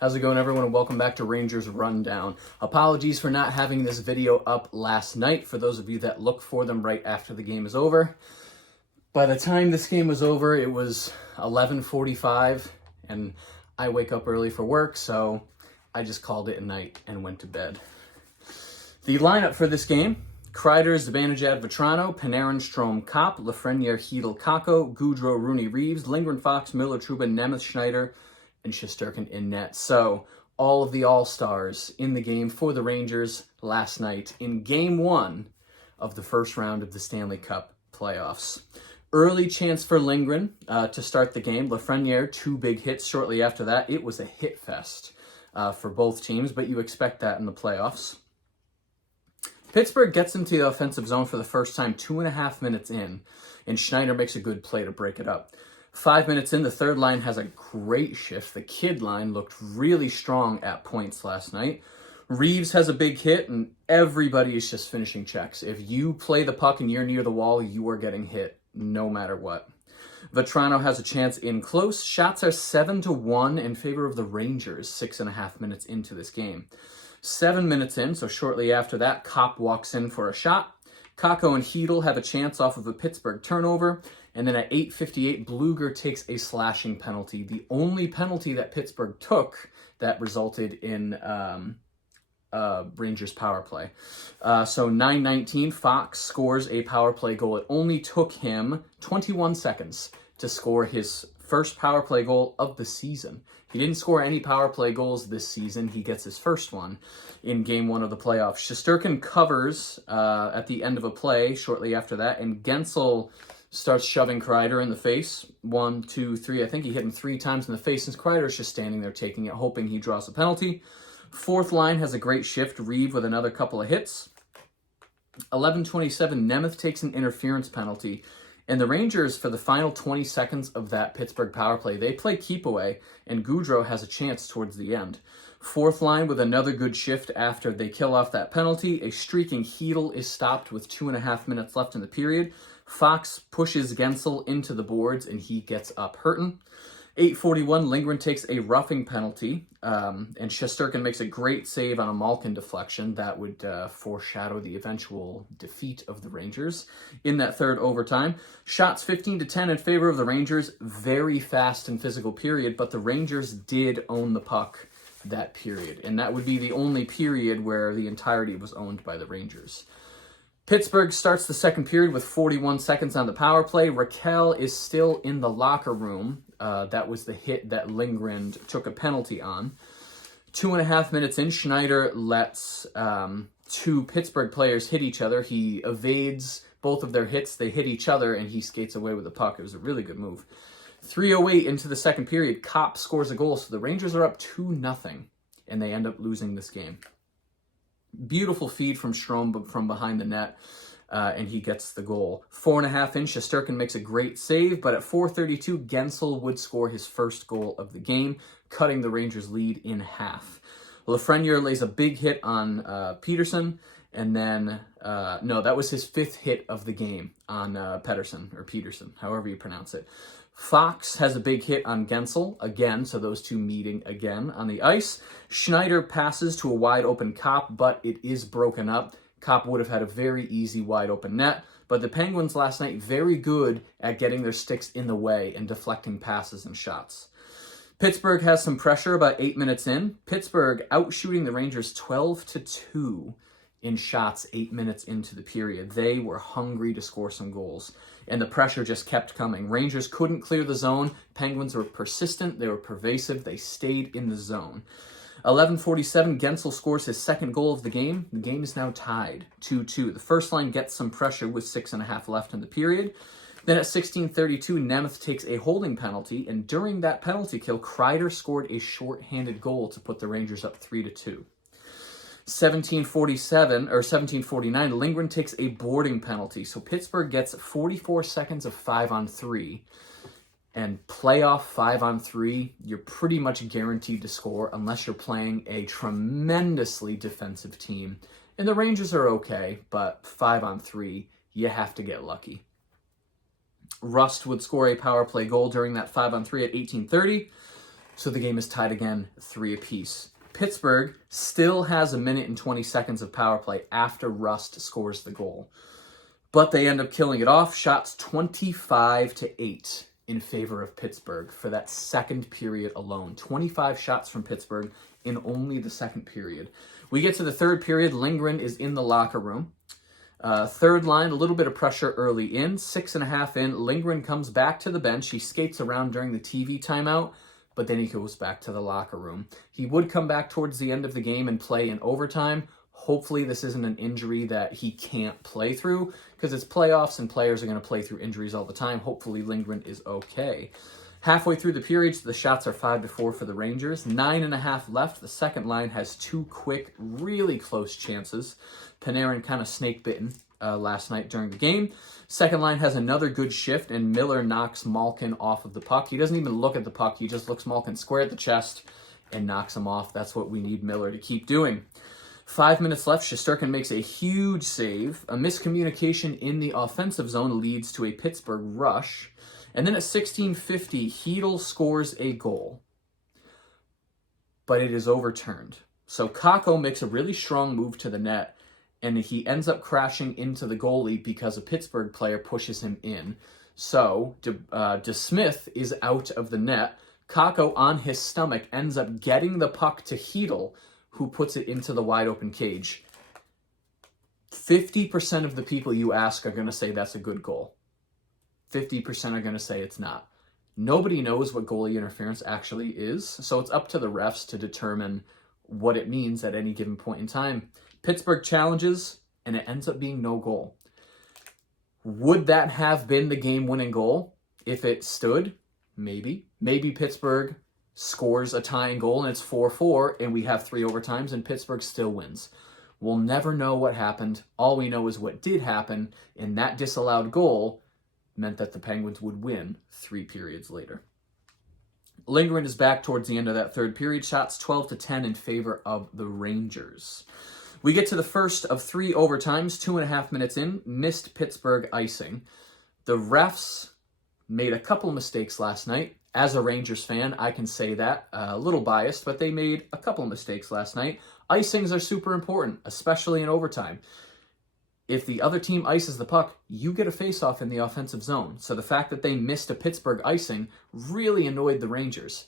How's it going, everyone, and welcome back to Rangers Rundown. Apologies for not having this video up last night for those of you that look for them right after the game is over. By the time this game was over, it was 11:45, and I wake up early for work, so I just called it a night and went to bed. The lineup for this game: Kreider, Zibanejad, Vetrano, Panarin, Strome, Kopp, Lafreniere, Hedl, Kakko, Gaudreau, Rooney, Reeves, Lindgren, Fox, Miller, Trouba, Nemeth, Schneider, and Shesterkin in net. So all of the All-Stars in the game for the Rangers last night in Game 1 of the first round of the Stanley Cup playoffs. Early chance for Lindgren to start the game. Lafreniere, 2 big hits shortly after that. It was a hit fest for both teams, but you expect that in the playoffs. Pittsburgh gets into the offensive zone for the first time 2.5 minutes in, and Schneider makes a good play to break it up. 5 minutes in, the third line has a great shift. The kid line looked really strong at points last night. Reeves has a big hit, and everybody is just finishing checks. If you play the puck and you're near the wall, you are getting hit, no matter what. Vetrano has a chance in close. Shots are 7-1 in favor of the Rangers 6.5 minutes into this game. 7 minutes in, so shortly after that, Kopp walks in for a shot. Kakko and Hedl have a chance off of a Pittsburgh turnover. And then at 8:58, Blueger takes a slashing penalty, the only penalty that Pittsburgh took that resulted in Rangers power play. So 9:19, Fox scores a power play goal. It only took him 21 seconds to score his first power play goal of the season. He didn't score any power play goals this season. He gets his first one in Game 1 of the playoffs. Shesterkin covers at the end of a play shortly after that, and Gensel starts shoving Kreider in the face. 1, 2, 3. I think he hit him 3 times in the face, since Kreider's just standing there taking it, hoping he draws a penalty. Fourth line has a great shift. Reeve with another couple of hits. 11:27, Nemeth takes an interference penalty. And the Rangers, for the final 20 seconds of that Pittsburgh power play, they play keep away, and Gaudreau has a chance towards the end. Fourth line with another good shift after they kill off that penalty. A streaking Hedl is stopped with 2.5 minutes left in the period. Fox pushes Gensel into the boards, and he gets up hurting. 8:41, Lindgren takes a roughing penalty, and Shesterkin makes a great save on a Malkin deflection that would foreshadow the eventual defeat of the Rangers in that third overtime. Shots 15-10 in favor of the Rangers. Very fast and physical period, but the Rangers did own the puck that period, and that would be the only period where the entirety was owned by the Rangers. Pittsburgh starts the second period with 41 seconds on the power play. Raquel is still in the locker room. That was the hit that Lindgren took a penalty on. 2.5 minutes in, Schneider lets 2 Pittsburgh players hit each other. He evades both of their hits. They hit each other, and he skates away with the puck. It was a really good move. 3:08 into the second period, Kopp scores a goal, so the Rangers are up 2-0, and they end up losing this game. Beautiful feed from Strome from behind the net, and he gets the goal. 4.5 in, Shesterkin makes a great save, but at 4:32, Gensel would score his first goal of the game, cutting the Rangers' lead in half. Lafreniere lays a big hit on Peterson, and then, no, that was his 5th hit of the game on Peterson, however you pronounce it. Fox has a big hit on Gensel again, so those two meeting again on the ice. Schneider passes to a wide open Kopp, but it is broken up. Kopp would have had a very easy wide open net, but the Penguins last night very good at getting their sticks in the way and deflecting passes and shots. Pittsburgh has some pressure about 8 minutes in. Pittsburgh outshooting the Rangers 12-2 in shots 8 minutes into the period. They were hungry to score some goals, and the pressure just kept coming. Rangers couldn't clear the zone. Penguins were persistent. They were pervasive. They stayed in the zone. 11:47, Gensel scores his second goal of the game. The game is now tied 2-2. The first line gets some pressure with 6.5 left in the period. Then at 16:32, Nemeth takes a holding penalty, and during that penalty kill, Kreider scored a shorthanded goal to put the Rangers up 3-2. 17:49, Lindgren takes a boarding penalty. So Pittsburgh gets 44 seconds of 5-on-3. And playoff 5-on-3, you're pretty much guaranteed to score unless you're playing a tremendously defensive team. And the Rangers are okay, but 5-on-3, you have to get lucky. Rust would score a power play goal during that 5-on-3 at 18:30. So the game is tied again, 3 apiece. Pittsburgh still has 1:20 of power play after Rust scores the goal. But they end up killing it off. Shots 25-8 in favor of Pittsburgh for that second period alone. 25 shots from Pittsburgh in only the second period. We get to the third period. Lindgren is in the locker room. Third line, a little bit of pressure early in. 6.5 in. Lindgren comes back to the bench. He skates around during the TV timeout, but then he goes back to the locker room. He would come back towards the end of the game and play in overtime. Hopefully this isn't an injury that he can't play through, because it's playoffs and players are going to play through injuries all the time. Hopefully Lindgren is okay. Halfway through the periods, the shots are 5-4 for the Rangers. 9.5 left. The second line has 2 quick, really close chances. Panarin kind of snake-bitten last night during the game. Second line has another good shift, and Miller knocks Malkin off of the puck. He doesn't even look at the puck. He just looks Malkin square at the chest and knocks him off. That's what we need Miller to keep doing. 5 minutes left. Shesterkin makes a huge save. A miscommunication in the offensive zone leads to a Pittsburgh rush. And then at 16:50, Hedl scores a goal. But it is overturned. So Kakko makes a really strong move to the net, and he ends up crashing into the goalie because a Pittsburgh player pushes him in. So DeSmith is out of the net. Kakko on his stomach ends up getting the puck to Hedl, who puts it into the wide open cage. 50% of the people you ask are going to say that's a good goal. 50% are going to say it's not. Nobody knows what goalie interference actually is, so it's up to the refs to determine what it means at any given point in time. Pittsburgh challenges, and it ends up being no goal. Would that have been the game-winning goal if it stood? Maybe. Maybe Pittsburgh scores a tying goal and it's 4-4 and we have 3 overtimes and Pittsburgh still wins. We'll never know what happened. All we know is what did happen, and that disallowed goal meant that the Penguins would win 3 periods later. Lindgren is back towards the end of that third period. Shots 12-10 in favor of the Rangers. We get to the first of 3 overtimes, 2.5 minutes in, missed Pittsburgh icing. The refs made a couple mistakes last night. As a Rangers fan, I can say that. A little biased, but they made a couple mistakes last night. Icings are super important, especially in overtime. If the other team ices the puck, you get a face-off in the offensive zone. So the fact that they missed a Pittsburgh icing really annoyed the Rangers.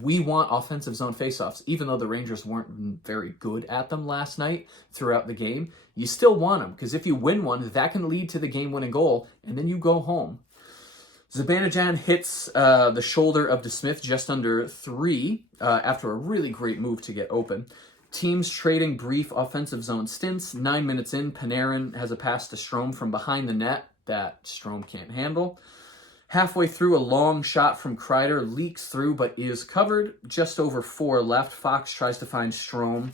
We want offensive zone face-offs. Even though the Rangers weren't very good at them last night throughout the game, you still want them, because if you win one, that can lead to the game-winning goal, and then you go home. Zibanejad hits the shoulder of DeSmith just under 3 after a really great move to get open. Teams trading brief offensive zone stints. 9 minutes in, Panarin has a pass to Strome from behind the net that Strome can't handle. Halfway through, a long shot from Kreider leaks through but is covered. Just over 4 left. Fox tries to find Strome,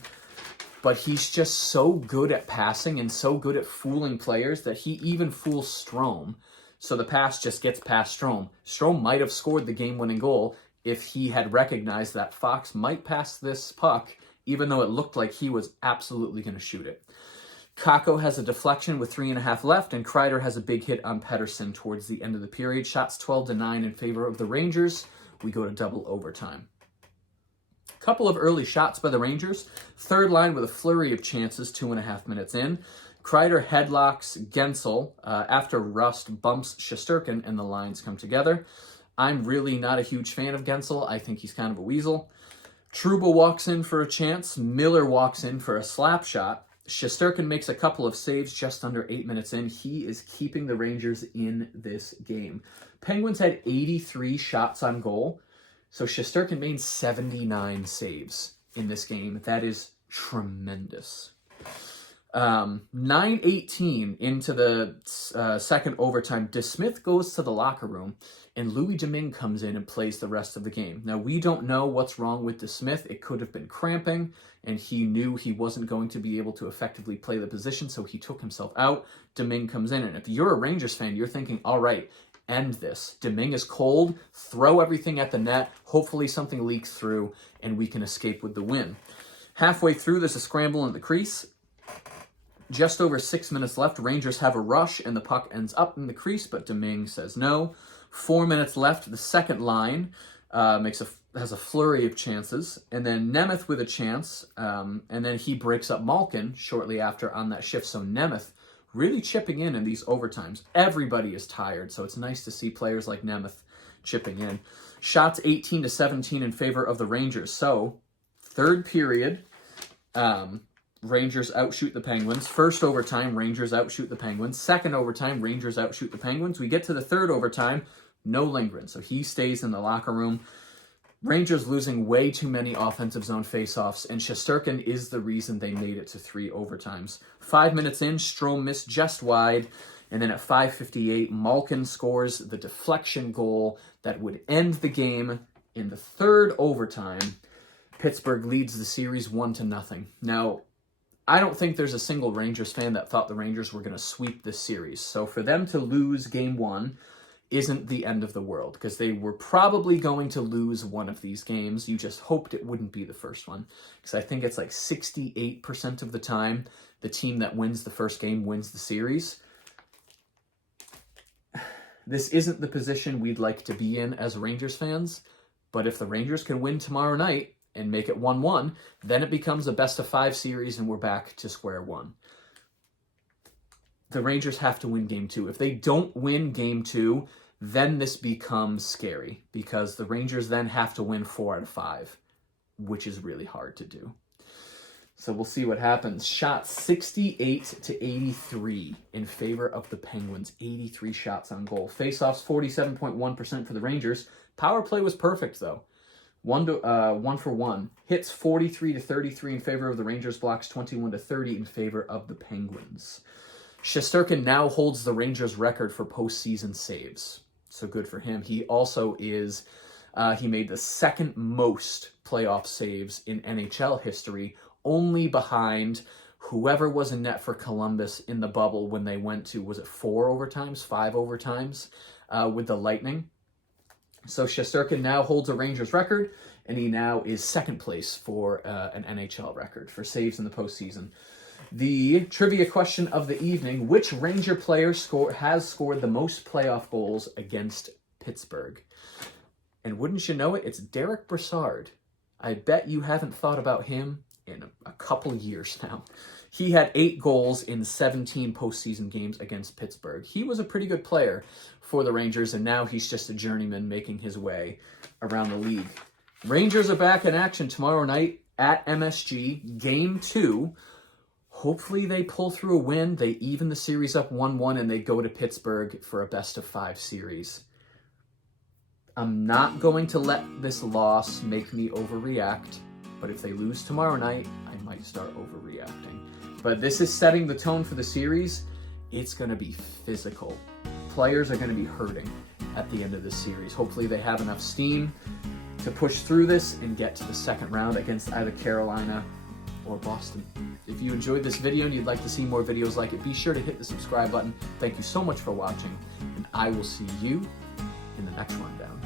but he's just so good at passing and so good at fooling players that he even fools Strome. So the pass just gets past Strome. Strome might have scored the game-winning goal if he had recognized that Fox might pass this puck, even though it looked like he was absolutely going to shoot it. Kakko has a deflection with 3.5 left, and Kreider has a big hit on Pettersson towards the end of the period. Shots 12-9 in favor of the Rangers. We go to double overtime. Couple of early shots by the Rangers. Third line with a flurry of chances 2.5 minutes in. Kreider headlocks Gensel after Rust bumps Shesterkin, and the lines come together. I'm really not a huge fan of Gensel. I think he's kind of a weasel. Trouba walks in for a chance. Miller walks in for a slap shot. Shesterkin makes a couple of saves just under 8 minutes in. He is keeping the Rangers in this game. Penguins had 83 shots on goal, so Shesterkin made 79 saves in this game. That is tremendous. 9:18 into the second overtime, DeSmith goes to the locker room, and Louis Domingue comes in and plays the rest of the game. Now, we don't know what's wrong with DeSmith. It could have been cramping, and he knew he wasn't going to be able to effectively play the position, so he took himself out. Domingue comes in, and if you're a Rangers fan, you're thinking, all right, end this. Domingue is cold. Throw everything at the net. Hopefully something leaks through, and we can escape with the win. Halfway through, there's a scramble in the crease. Just over 6 minutes left. Rangers have a rush, and the puck ends up in the crease, but Domingue says no. 4 minutes left. The second line makes has a flurry of chances, and then Nemeth with a chance, and then he breaks up Malkin shortly after on that shift. So Nemeth really chipping in these overtimes. Everybody is tired, so it's nice to see players like Nemeth chipping in. Shots 18-17 in favor of the Rangers. So third period, Rangers outshoot the Penguins. First overtime, Rangers outshoot the Penguins. Second overtime, Rangers outshoot the Penguins. We get to the third overtime, no Lindgren, so he stays in the locker room. Rangers losing way too many offensive zone faceoffs, and Shesterkin is the reason they made it to 3 overtimes. 5 minutes in, Strome missed just wide, and then at 5:58, Malkin scores the deflection goal that would end the game in the third overtime. Pittsburgh leads the series 1-0. Now, I don't think there's a single Rangers fan that thought the Rangers were going to sweep this series. So for them to lose game 1 isn't the end of the world, because they were probably going to lose one of these games. You just hoped it wouldn't be the first one, because I think it's like 68% of the time the team that wins the first game wins the series. This isn't the position we'd like to be in as Rangers fans, but if the Rangers can win tomorrow night and make it 1-1, then it becomes a best-of-5 series and we're back to square one. The Rangers have to win game 2. If they don't win game 2, then this becomes scary, because the Rangers then have to win 4 out of 5, which is really hard to do. So we'll see what happens. Shot 68-83 in favor of the Penguins. 83 shots on goal. Faceoffs 47.1% for the Rangers. Power play was perfect, though. 1 for 1. Hits 43-33 in favor of the Rangers. Blocks 21-30 in favor of the Penguins. Shesterkin now holds the Rangers record for postseason saves. So good for him. He also is, he made the second most playoff saves in NHL history, only behind whoever was in net for Columbus in the bubble when they went to, was it 4 overtimes, 5 overtimes with the Lightning. So Shesterkin now holds a Rangers record, and he now is second place for an NHL record for saves in the postseason. The trivia question of the evening: which Ranger player has scored the most playoff goals against Pittsburgh? And wouldn't you know it, it's Derek Brassard. I bet you haven't thought about him in a couple years now. He had 8 goals in 17 postseason games against Pittsburgh. He was a pretty good player for the Rangers, and now he's just a journeyman making his way around the league. Rangers are back in action tomorrow night at MSG, Game 2. Hopefully they pull through a win, they even the series up 1-1, and they go to Pittsburgh for a best-of-5 series. I'm not going to let this loss make me overreact, but if they lose tomorrow night, I might start overreacting. But this is setting the tone for the series. It's going to be physical. Players are going to be hurting at the end of this series. Hopefully they have enough steam to push through this and get to the second round against either Carolina or Boston. If you enjoyed this video and you'd like to see more videos like it, be sure to hit the subscribe button. Thank you so much for watching, and I will see you in the next rundown.